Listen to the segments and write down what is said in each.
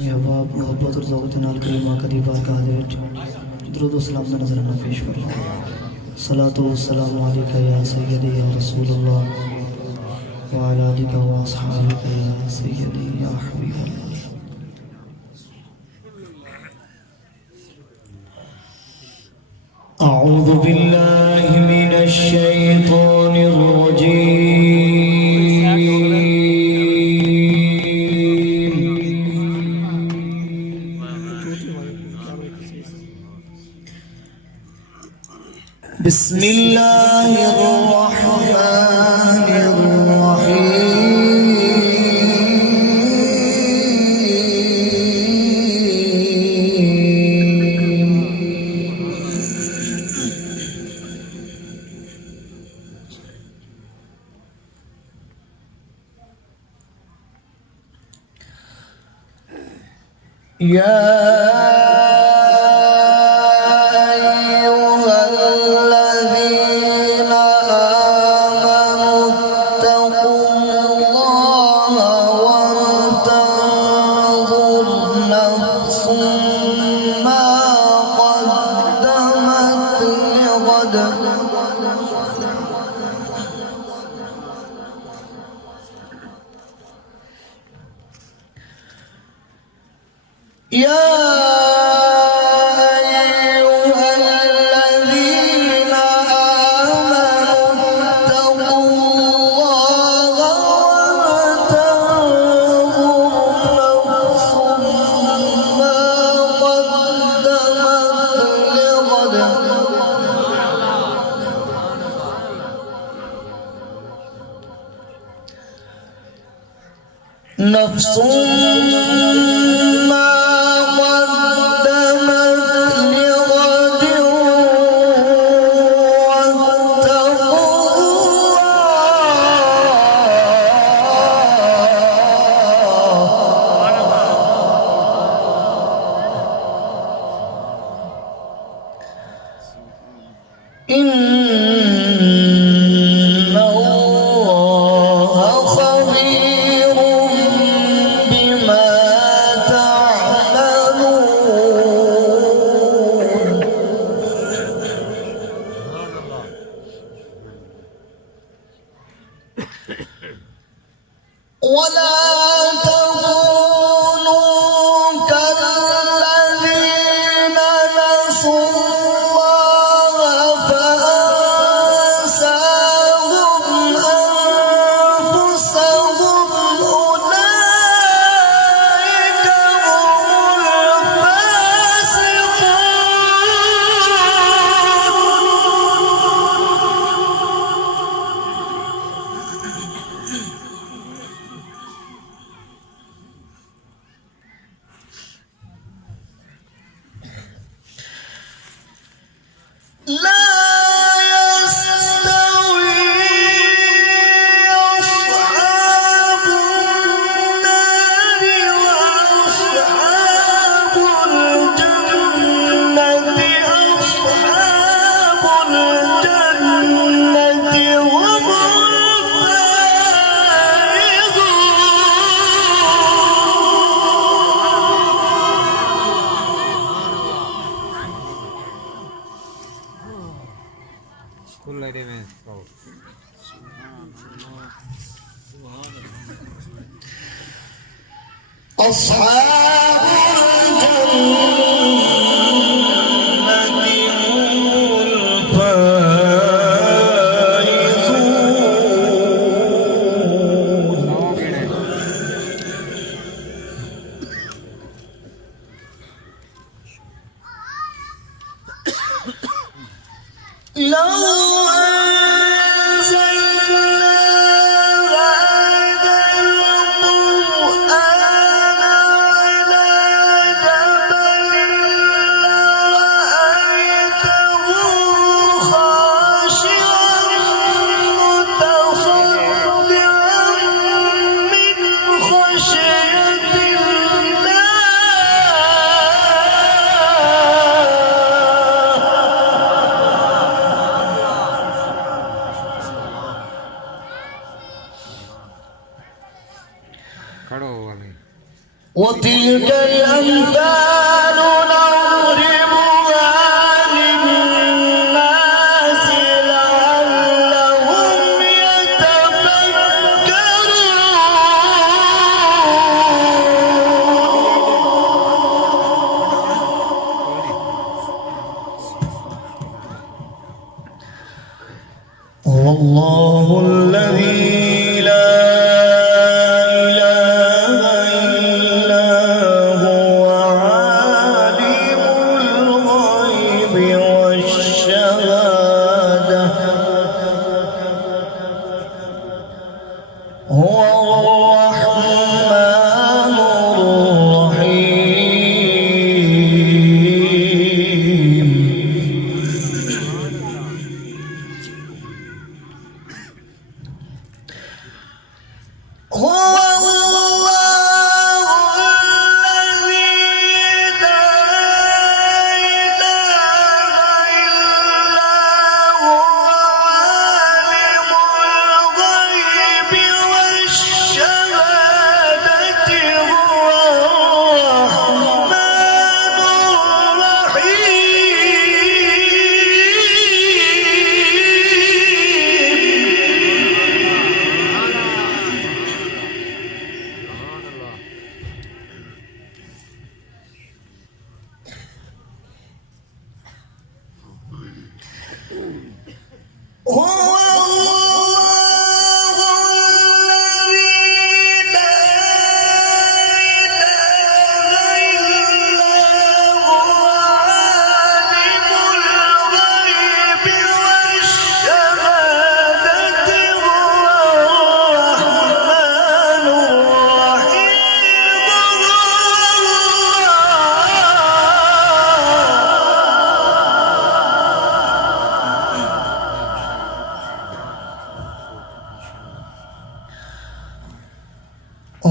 इस्लामी अहबाब मोहब्बत और ज़ौक़ नाल करीम आका दी बारगाह दे विच दुरूद व सलाम दा नज़राना पेश फरमाओ। सलातो व सलाम अलैका या सय्यदी या रसूलल्लाह व अला आलिका व अस्हाबिका या सय्यदी या हबीबल्लाह। अऊज़ु बिल्लाहि मिनश शैतानिर रजीम। बिस्मिल्लाहिर रहमानिर रहीम। या नफ्स मा क़द्दमत लिग़द ولا تكونوا كالذين نسوا الله فأنساهم أنفسهم أولئك هم لا يستوي أصحاب النار وأصحاب الجنة أصحاب الجنة هم أصحاب الجنة هم الفائزون. لو وتلك الأمثال نضربها للناس لعلهم يتفكرون. والله الذي لا هو الرحمن الرحيم.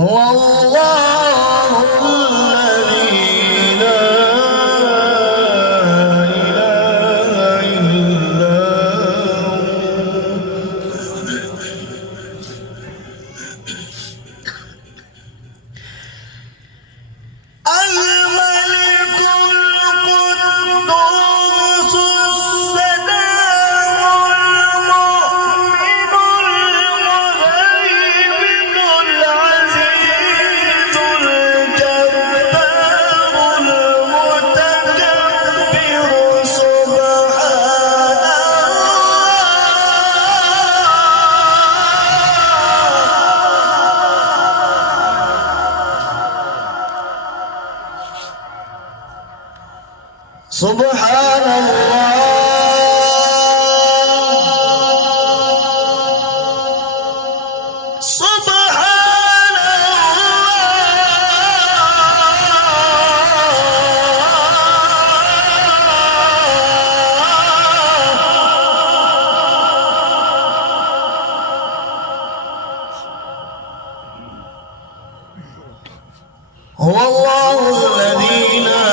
هو الله الذي لا إله إلا هو الملك القدوس السلام المؤمن المهيمن العزيز الجبار المتكبر سبحان سبحان الله سبحان الله. هو الله الذي لا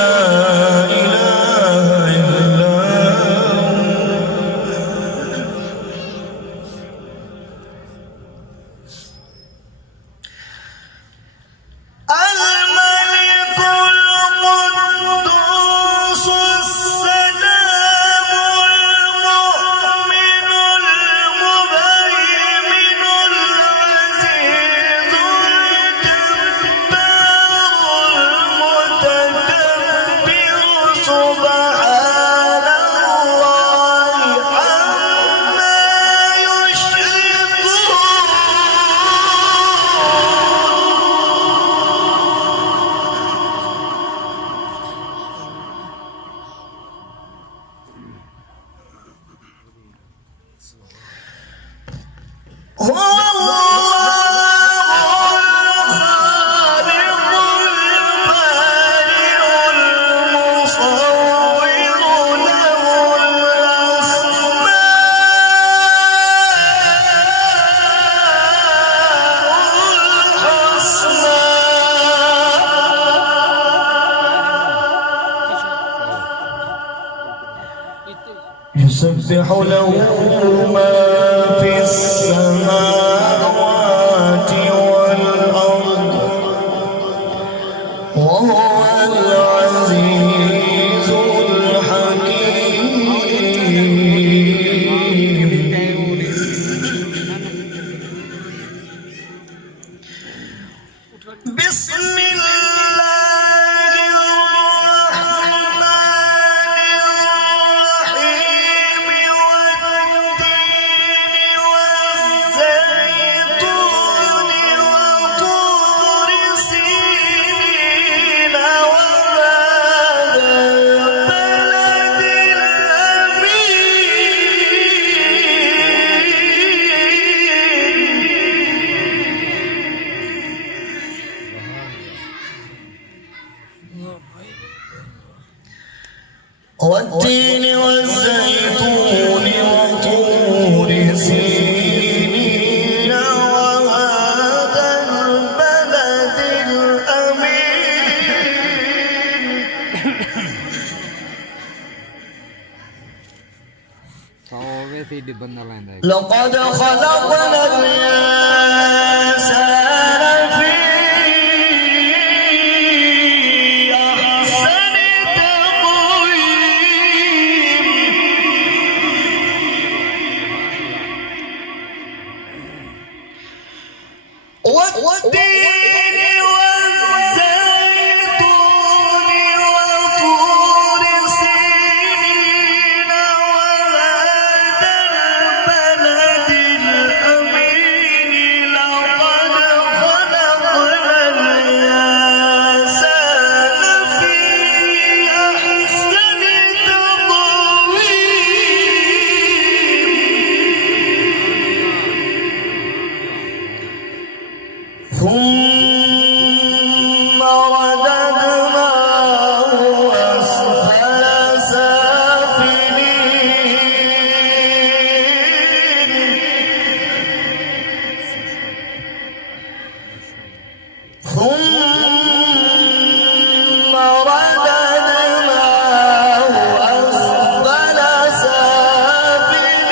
يسبح له ما في السماوات والأرض وهو العزيز الحكيم بسم الله الرحمن الرحيم والتين والزيتون وطور سينين وهذا البلد والتين والزيتون وطور سينين وهذا البلد الأمين لقد خلقنا الإنسان في أحسن والتين والزيتون وطور سينين وهذا البلد الأمين لقد خلقنا الإنسان في أحسن تقويم ثم رددناه أسفل سافلين ثم رددناه أسفل سافلين